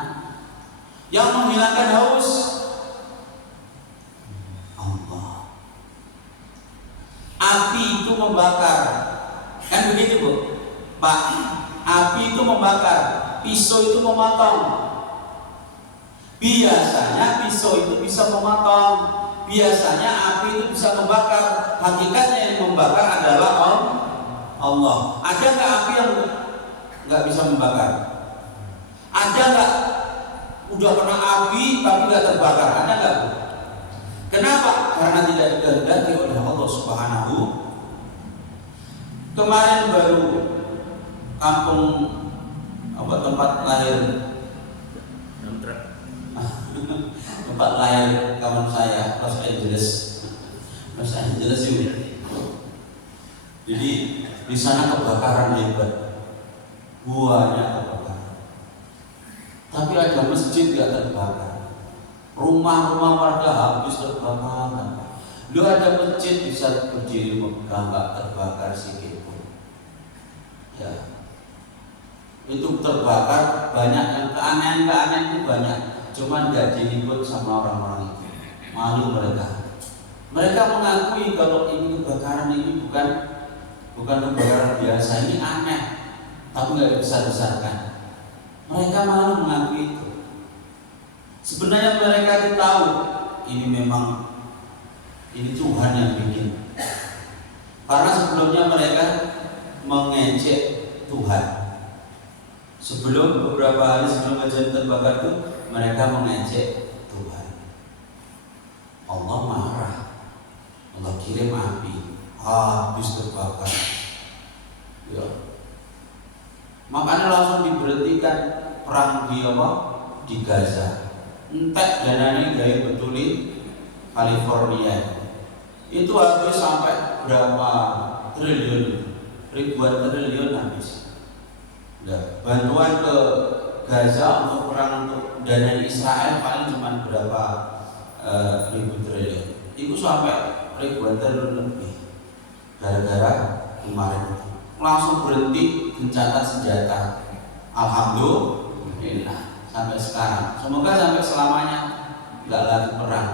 Yang menghilangkan haus Allah. Api itu membakar. Kan begitu Bu? Pak, api itu membakar, pisau itu memotong. Biasanya pisau itu bisa memotong, biasanya api itu bisa membakar. Hakikatnya yang membakar adalah Allah. Ada nggak api yang nggak bisa membakar? Ada nggak udah kena api tapi nggak terbakar? Ada nggak? Kenapa? Karena tidak dikehendaki oleh Allah Subhanahu. Kemarin baru kampung tempat lahir tempat lahir kawan saya, Los Angeles juga. Jadi di sana kebakaran hebat, buahnya kebakaran. Tapi ada masjid nggak terbakar, rumah-rumah warga habis terbakar. Lu ada masjid bisa berdiri megah nggak terbakar sedikit pun. Ya, itu terbakar banyak, yang keanehan itu banyak. Cuman gak diliput sama orang-orang itu. Malu mereka. Mereka mengakui kalau ini kebakaran ini bukan bukan kebakaran biasa, ini aneh, tapi nggak dibesar-besarkan. Mereka malah mengaku itu. Sebenarnya mereka itu tahu ini memang ini Tuhan yang bikin. Karena sebelumnya mereka mengejek Tuhan. Sebelum beberapa hari sebelum kejadian terbakar itu mereka mengejek Tuhan. Allah marah. Allah kirim api, habis terbakar. Ya. Makanya langsung diberhentikan perang di Gaza. Entek dananya gaya betuli California. Itu habis sampai berapa triliun, ribuan triliun habis. Nah, bantuan ke Gaza untuk perang untuk dana Israel paling cuma berapa ribu triliun. Itu sampai ribuan triliun lebih. Gara-gara kemarin itu langsung berhenti gencatan senjata. Alhamdulillah sampai sekarang. Semoga sampai selamanya nggak lagi perang.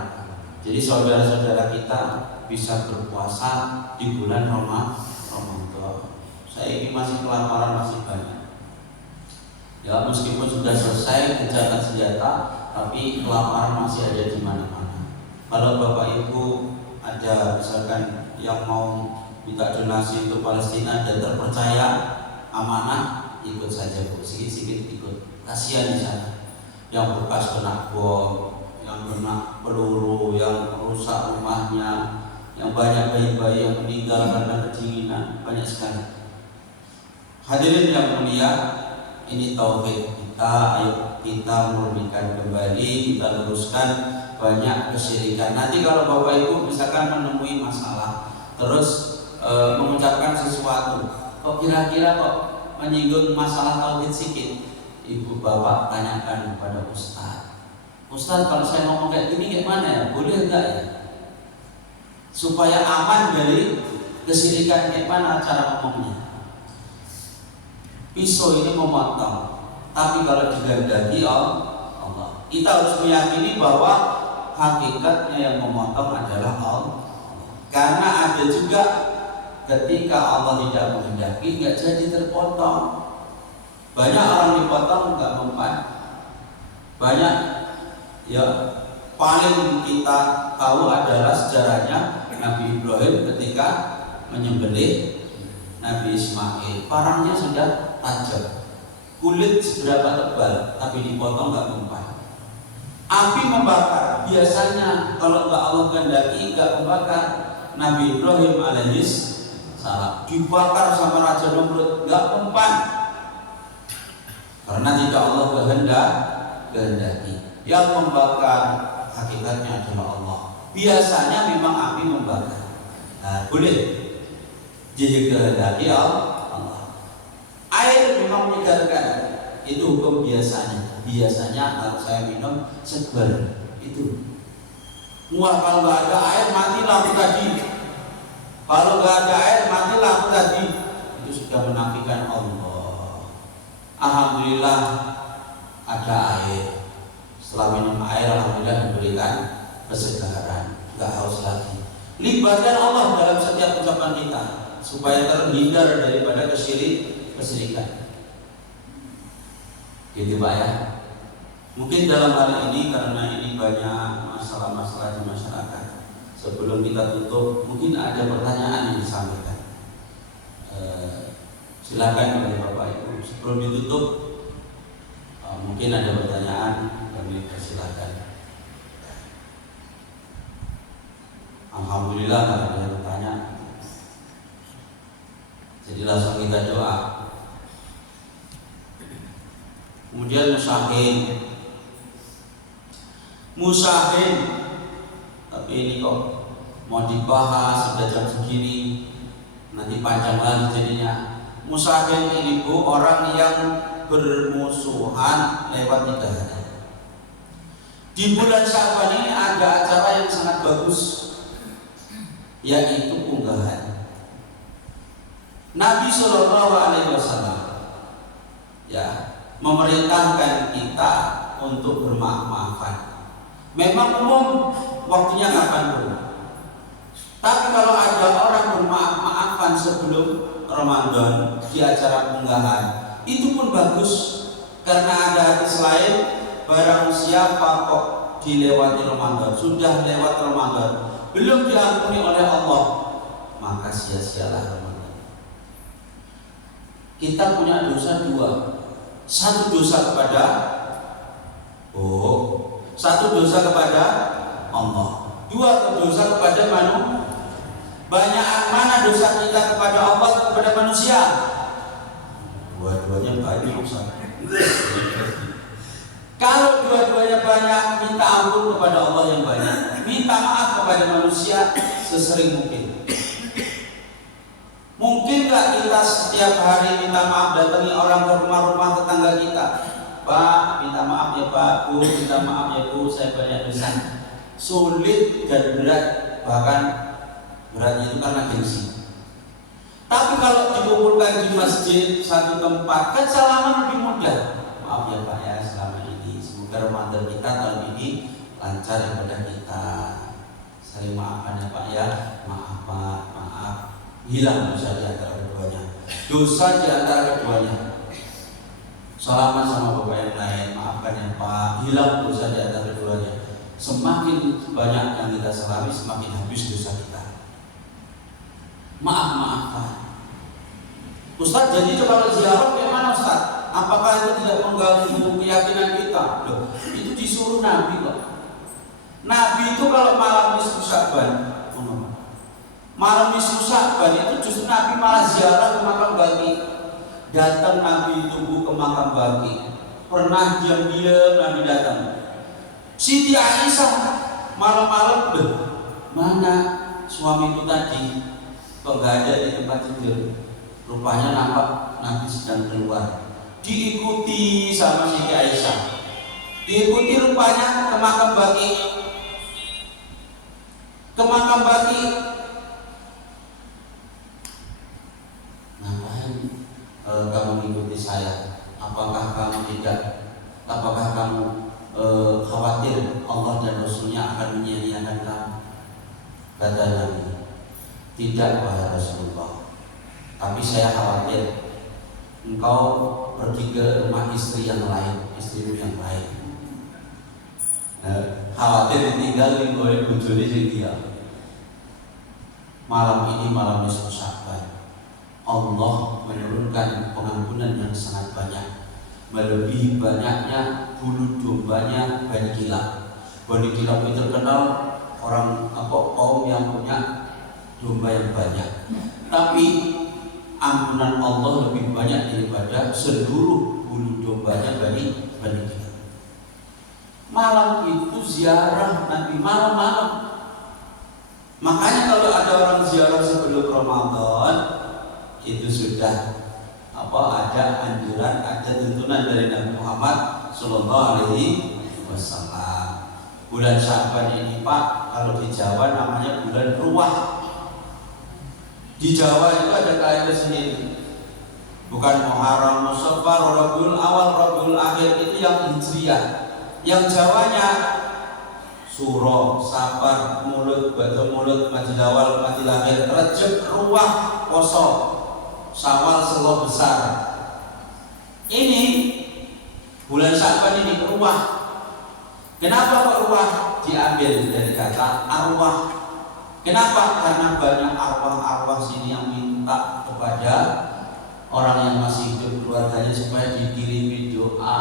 Jadi saudara-saudara kita bisa berpuasa di bulan Ramadan. Saya ini masih kelaparan, masih banyak. Ya meskipun sudah selesai gencatan senjata, tapi kelaparan masih ada di mana-mana. Kalau Bapak Ibu ada misalkan yang mau minta donasi untuk Palestina dan terpercaya amanah, ikut saja Bu, sedikit-sedikit ikut. Kasihan di sana. Yang bekas kena bom, yang kena peluru, yang rusak rumahnya, yang banyak bayi-bayi yang meninggal karena kedinginan, banyak sekali. Hadirin yang mulia, ini tauhid kita. Ayo kita murnikan kembali, kita luruskan banyak kesyirikan. Nanti kalau Bapak Ibu misalkan menemui masalah, terus mengucapkan sesuatu, kok kira-kira kok menyinggung masalah tauhid sedikit, Ibu Bapak tanyakan kepada Ustaz. Ustaz, kalau saya ngomong kayak gini gimana ya? Boleh enggak ya? Supaya aman dari kesyirikan, gimana cara ngomongnya? Pisau ini memotong, tapi kalau digandagi Allah. Kita harus meyakini bahwa hakikatnya yang memotong adalah Allah. Karena ada juga ketika Allah tidak menghendaki, nggak jadi terpotong. Banyak orang dipotong nggak mempan. Banyak ya, paling kita tahu adalah sejarahnya Nabi Ibrahim ketika menyembelih Nabi Ismail. Parangnya sudah tajam, kulit seberapa tebal, tapi dipotong nggak mempan. Api membakar, biasanya kalau nggak Allah kehendaki nggak membakar. Nabi Ibrahim alaihi salam dibakar sama Raja Namrud, nggak mempan karena tidak Allah kehendaki. Yang membakar hakikatnya adalah Allah. Biasanya memang api membakar. Nah, boleh jadi kehendaki Allah. Air memang menyegarkan, itu hukum biasanya. Biasanya kalau saya minum segar itu. Wah, kalau nggak ada air mati lampu tadi. Kalau nggak ada air mati lampu tadi. Itu sudah menafikan Allah. Alhamdulillah ada air. Setelah minum air, alhamdulillah diberikan kesegaran, nggak haus lagi. Libatkan Allah dalam setiap ucapan kita supaya terhindar daripada kesyirikan. Gitu Pak ya. Mungkin dalam hal ini karena ini banyak masalah-masalah di masyarakat. Sebelum kita tutup, mungkin ada pertanyaan yang disampaikan. Silakan oleh Bapak Ibu. Sebelum ditutup, mungkin ada pertanyaan, kami persilakan. Alhamdulillah nggak ada yang bertanya. Jadi langsung kita doa. Kemudian musahin, tapi ini kok mau dibahas sudah jam segini, nanti panjang lagi jadinya. Musahin ini Bu, orang yang bermusuhan lewat 3 hari. Di bulan Sya'ban ini ada acara yang sangat bagus, yaitu unggahan. Nabi Shallallahu Alaihi Wasallam ya memerintahkan kita untuk bermaaf-maafan. Memang umum waktunya kapan pun. Tapi kalau ada orang bermaaf-maaf maafan sebelum Ramadan di acara unggahan, itu pun bagus karena ada hadis lain, barang siapa kok dilewati Ramadan, sudah lewat Ramadan belum diampuni oleh Allah, maka sia-sialah Ramadan. Kita punya dosa dua, satu dosa kepada Allah, dua dosa kepada manusia. Banyak mana dosa kita kepada Allah, kepada manusia? Dua-duanya banyak. Kalau dua-duanya banyak, minta ampun kepada Allah yang banyak, minta maaf kepada manusia sesering mungkin. Mungkin gak kita setiap hari minta maaf, datangi orang ke rumah-rumah tetangga kita, Pak, minta maaf ya Pak, Bu, minta maaf ya Bu, saya banyak dosa. Sulit dan berat, bahkan beratnya itu karena gengsi. Tapi kalau dikumpulkan di masjid satu tempat, kan salaman lebih mudah. Maaf ya Pak ya, selama ini semoga Ramadan kita tahun ini lancar daripada kita. Saling maafkan ya Pak ya, maaf Pak, maaf. Hilang dosa di antara keduanya. Dosa di antara keduanya. Salaman sama bapak yang lain, maafkan ya Pak, hilang dosa di antara keduanya. Semakin banyak yang kita salami, semakin habis dosa kita. Maaf-maafkan. Ustaz, jadi kalau ziarah bagaimana Ustaz? Apakah itu tidak mengganggu keyakinan kita? Loh, itu disuruh Nabi kok. Nabi itu kalau malam nisfu Sya'ban, malam nisfu Sya'ban itu justru Nabi malah ziarah ke makam Baqi. Datang Nabi itu ke makam Baqi. Pernah diam-diam Nabi datang. Siti Aisyah malam-malam, mana suamiku tadi? Kok gak ada di tempat tidur? Rupanya nampak Nabi sedang keluar. Diikuti sama Siti Aisyah. Diikuti rupanya ke makam Baqi. Ke makam Baqi. Ngapain kamu mengikuti saya? Apakah kamu khawatir Allah dan Rasulnya akan menyia-nyiakan kamu? Kata Nabi, tidak wahai Rasulullah, tapi saya khawatir engkau pergi ke rumah istri yang lain, istrimu yang baik. Khawatir ditinggal di bojone sing dia. Malam ini malam nisfu Sya'ban, Allah menurunkan pengampunan yang sangat banyak, melebihi banyaknya bulu dombanya Bani Kilab. Bani Kilab itu terkenal kaum yang punya domba yang banyak, tapi ampunan Allah lebih banyak daripada seluruh bulu dombanya Bani Kilab. Malam itu ziarah Nabi malam-malam. Makanya kalau ada orang ziarah sebelum Ramadan, itu sudah ada anjuran, ada tuntunan dari Nabi Muhammad Sallallahu Alaihi Wasallam. Bulan Sya'ban ini Pak, kalau di Jawa namanya bulan ruah. Di Jawa itu ada kaidah sendiri. Bukan Muharram, Safar, Rabiul Awal, Rabiul Akhir, itu yang Hijriah. Yang Jawanya Suro, Safar, Mulut, Batu Mulut, Madil Awal, Madil Akhir, Rejab, Ruah, Poso, Syawal, Selo Besar. Ini bulan Sya'ban ini ruah. Kenapa kok ruah? Diambil dari kata arwah. Kenapa? Karena banyak arwah-arwah sini yang minta kepada orang yang masih hidup, keluarganya, supaya dikirimi doa.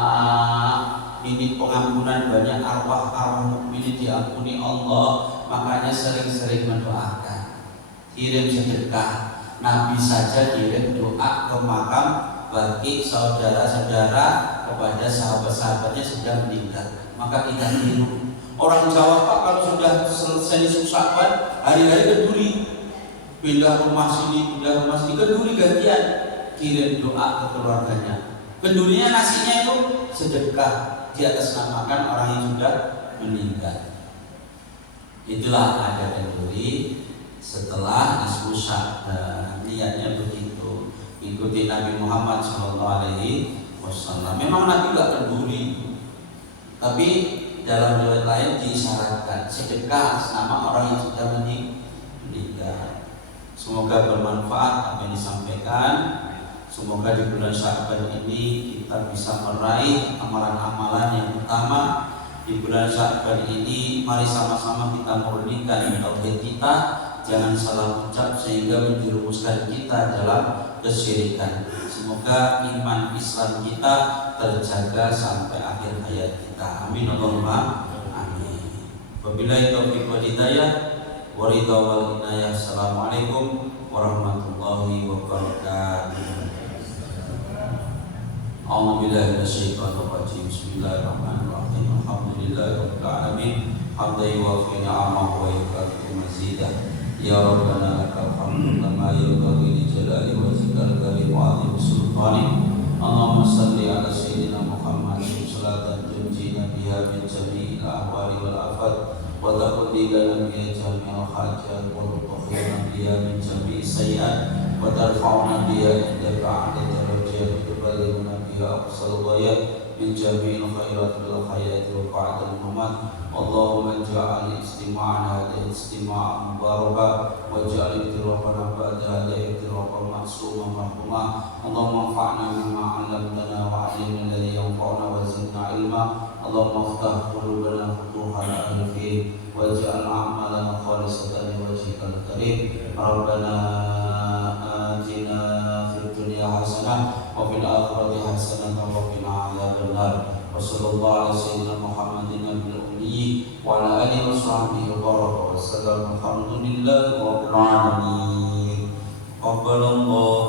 Ini pengampunan banyak arwah-arwah mukmin diampuni Allah. Makanya sering-sering mendoakan. Kirim sedekah. Nabi saja kirim doa ke makam bagi saudara-saudara kepada sahabat-sahabatnya sudah meninggal. Maka kita tiru. Orang Jawa Pak kalau sudah selesai nisfu Sya'ban, hari-hari kenduri, pindah rumah sini, kenduri gantian, kirim doa ke keluarganya. Kendurinya nasinya itu sedekah di atas namakan orang yang sudah meninggal. Itulah ada kenduri setelah nisfu Sya'ban. Niatnya begitu, ikuti Nabi Muhammad SAW. Memang Nabi gak kenduri, tapi dalam riwayat lain disyaratkan sedekah atas nama orang yang sudah meninggal. Semoga bermanfaat apa yang disampaikan. Semoga di bulan Sya'ban ini kita bisa meraih amalan-amalan yang utama. Di bulan Sya'ban ini mari sama-sama kita murnikan tauhid kita, jangan salah ucap sehingga menjerumuskan kita dalam kesyirikan. Semoga iman Islam kita terjaga sampai akhir hayat kita. Amin Allahumma amin. Wabillahi taufiq wal hidayah wa ridha wal inayah. Assalamualaikum warahmatullahi wabarakatuh. A'udzubillahi minasyaitonir rajim. Bismillahirrahmanirrahim. Alhamdulillahirabbil alamin. Hamdan yuwaffi ni'amahu wa yukafi'u mazidah. Ya Rabbana lakal hamdu kama yanbaghi li jalali wajhikal karim wa 'azimi sultanik. Allahumma shalli ala sayyidina Muhammadin salatan tunjina biha min jami'il ahwali wal afat wa taqdi lana biha jami'al hajat wa tukhirna biha min jami'is sayyi'at wa tarfa'una biha indaka 'ala darajat wa tuballighuna biha aqsal ghayat min jami'il khairat wal hayat wa ba'dal mamat. Allahumma ij'al istima'ana hadha istima'an mubarakah waj'al iftiraqana ba'da hadha iftiraqan ma'suman mahmuma. Allahumma anfa'na bima 'allamtana wa 'allimna alladhi yanfa'una wa zidna ilma. Allahumma iftah qulubana futuhan al-fiqh waj'al a'malana khalisatan liwajhikal karim. Rabbana atina fid dunya hasanah wa fil akhirati hasanah wa qina adzabannar. Wa sallallahu ala sayyidina Muhammadin nabiyil ummi wa ala alihi wa sahbihi wa sallam. Alhamdulillahi rabbil alamin. Qabbalallahu